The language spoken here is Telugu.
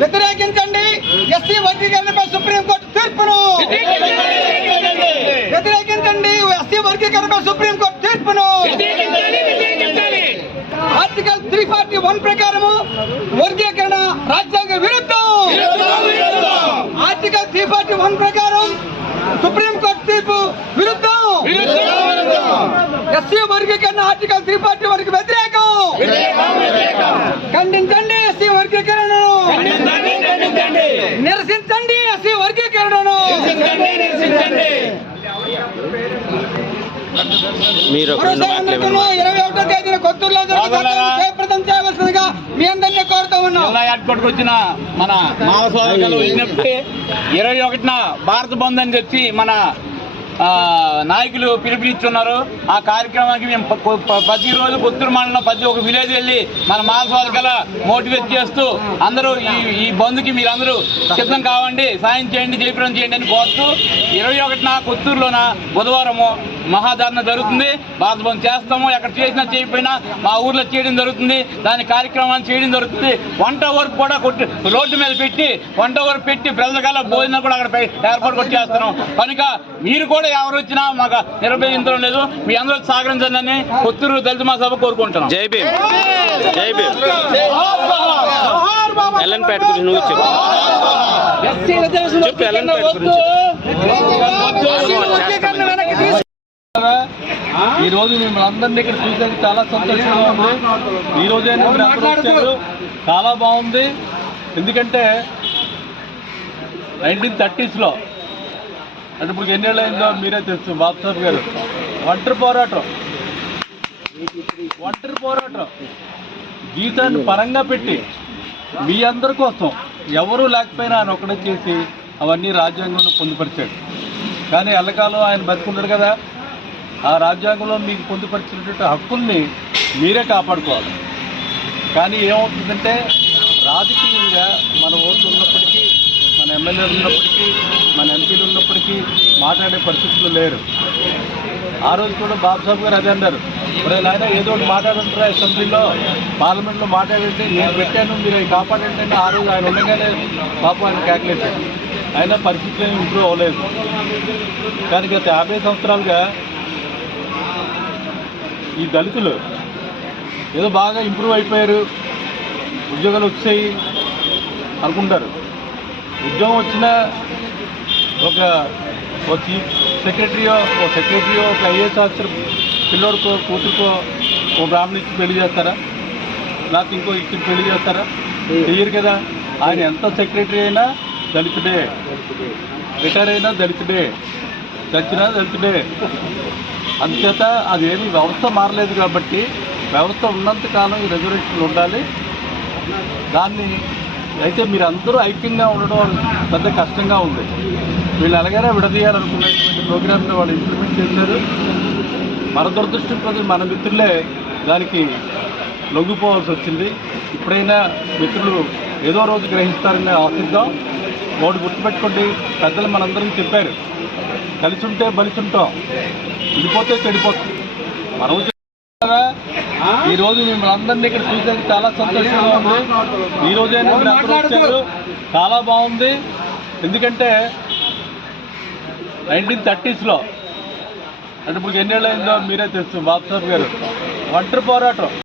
వ్యతిరేకించండి. ఎస్సీ వర్గీకరణపై సుప్రీంకోర్టు తీర్పును. వ్యతిరేకించండి. ఎస్సీ వర్గీకరణపై సుప్రీంకోర్టు తీర్పును. ఆర్టికల్ త్రీ ఫార్టీ వన్ ప్రకారము వర్గీకరణ రాజ్యాంగ విరుద్ధం. ఆర్టికల్ త్రీ ఫార్టీ వన్ ప్రకారం సుప్రీంకోర్టు తీర్పు విరుద్ధం. ఎస్సీ వర్గీకరణ ఆర్టికల్ త్రీ ఫార్టీ వన్కి వ్యతిరేకం. ఖండించండి. మీరు. ఇరవై ఒకటో తేదీన కొత్తూరులో జరుగుతున్న జయప్రదం చేయవలసిందిగా మీ అందరినీ కోరుతూ ఉన్నాం. జిల్లా ఏర్పాటుకు వచ్చిన మన మావ సోదరులు విజ్ఞప్తి ఇరవై ఒకటిన భారత బంద్ అని చెప్పి మన నాయకులు పిలుపునిస్తున్నారు ఆ కార్యక్రమానికి మేము ప- ప్రతిరోజు పుత్తూరు మండలం ప్రతి ఒక్క విలేజ్ వెళ్ళి మన మాల మోటివేట్ చేస్తూ అందరూ ఈ ఈ బంధుకి మీరందరూ సిద్ధం కావండి సాయం చేయండి జయప్రదం చేయండి అని కోరుతూ ఇరవై ఒకటిన కొత్తూరులోన బుధవారము మహాధారణ జరుగుతుంది. భారత చేస్తాము ఎక్కడ చేసినా చేయకపోయినా మా ఊర్లో చేయడం జరుగుతుంది. దాని కార్యక్రమాన్ని చేయడం జరుగుతుంది. వంట వరకు కూడా కొట్టి రోడ్డు మీద పెట్టి వంట వరకు పెట్టి ప్రజలకల్లా భోజనం కూడా అక్కడ ఏర్పాటు కొట్టి చేస్తున్నాం. కనుక మీరు కూడా ఎవరు వచ్చినా మాకు నిర్భయించడం లేదు. మీ అందరూ సహకరించండి. అని కొత్తూరు దళిత మహాసభ కోరుకుంటున్నాం. జై భీమ్. జై భీమ్. ఎల్ఎన్ పేట గురించి నువ్వు చెప్పు. చెప్పు ఎల్ఎన్ పేట గురించి. ఈ రోజు మిమ్మల్ని అందరినీ ఇక్కడ చూసేది చాలా సంతోషంగా ఉంది. ఈ మీరు వచ్చారు. చాలా బాగుంది. ఎందుకంటే నైన్టీన్ థర్టీస్లో అంటే ఇప్పుడు ఎన్నేళ్ళు అయిందో మీరే తెలుసు బాబ్సాబ్ గారు. ఒంటరి పోరాటం. ఒంటరి పోరాటం. గీతాన్ని పరంగా పెట్టి మీ అందరి కోసం ఎవరూ లేకపోయినా ఆయన ఒకటే చేసి అవన్నీ రాజ్యాంగంలో పొందుపరిచాడు. కానీ ఎల్లకాలం ఆయన బతుకున్నాడు కదా. ఆ రాజ్యాంగంలో మీకు పొందుపరిచినటువంటి హక్కుల్ని మీరే కాపాడుకోవాలి. కానీ ఏమవుతుందంటే రాజకీయంగా మన ఓట్లు ఉన్నప్పటికీ ఎమ్మెల్యేలు ఉన్నప్పటికీ మన ఎంపీలు ఉన్నప్పటికీ మాట్లాడే పరిస్థితులు లేరు. ఆ రోజు కూడా బాబుసాబు గారు అదే అన్నారు. ఇప్పుడు ఆయన ఏదో ఒకటి మాట్లాడుతున్నారు అసెంబ్లీలో పార్లమెంట్లో మాట్లాడండి నేను పెట్టాను మీరు అవి కాపాడండి ఆ రోజు ఆయన ఉండగానే పాపం ఆయన క్యాల్కులేషన్ అయినా పరిస్థితులు ఇంప్రూవ్ అవ్వలేదు. కానీ గత యాభై సంవత్సరాలుగా ఈ దళితులు ఏదో బాగా ఇంప్రూవ్ అయిపోయారు. ఉద్యోగాలు వచ్చాయి అనుకుంటారు. ఉద్యోగం వచ్చిన ఒక ఒక చీఫ్ సెక్రటరీయో ఒక సెక్రటరీయో ఒక ఐఏఎస్ ఆఫీసర్ పిల్లోడికో కూతురుకో ఓ బ్రాహ్మణ ఇచ్చి పెళ్ళి చేస్తారా? నాకు ఇంకో ఇచ్చి పెళ్ళి చేస్తారా? చెయ్యరు కదా. ఆయన ఎంత సెక్రటరీ అయినా దళితుడే. రిటైర్ అయినా దళితుడే. చచ్చినా దళితుడే. అందుచేత అదేమి వ్యవస్థ మారలేదు కాబట్టి వ్యవస్థ ఉన్నంత కాలం ఈ రిజర్వేషన్లు ఉండాలి. దాన్ని అయితే మీరు అందరూ ఐక్యంగా ఉండడం పెద్ద కష్టంగా ఉంది. వీళ్ళు ఎలాగైనా విడదీయాలనుకున్నటువంటి ప్రోగ్రామ్ని వాళ్ళు ఇంప్లిమెంట్ చేశారు. మన దురదృష్టం కొద్ది మన మిత్రులే దానికి లొంగిపోవాల్సి వచ్చింది. ఇప్పుడైనా మిత్రులు ఏదో రోజు గ్రహిస్తారని ఆశిద్దాం. ఒకటి గుర్తుపెట్టుకోండి. పెద్దలు మనందరం చెప్పారు. కలిసి ఉంటే బలిసి ఉంటాం విడిపోతే చెడిపోతుంది మనం ఈ రోజు మిమ్మల్ని అందరినీ ఇక్కడ చూసేందుకు చాలా సంతోషంగా ఉంది. ఈ రోజైనా వచ్చారు చాలా బాగుంది. ఎందుకంటే నైన్టీన్ థర్టీస్లో అంటే ఇప్పుడు ఎన్నేళ్ళు అయిందో మీరే తెలుసు బాబుసాబ్ గారు. ఒంటరి పోరాటం.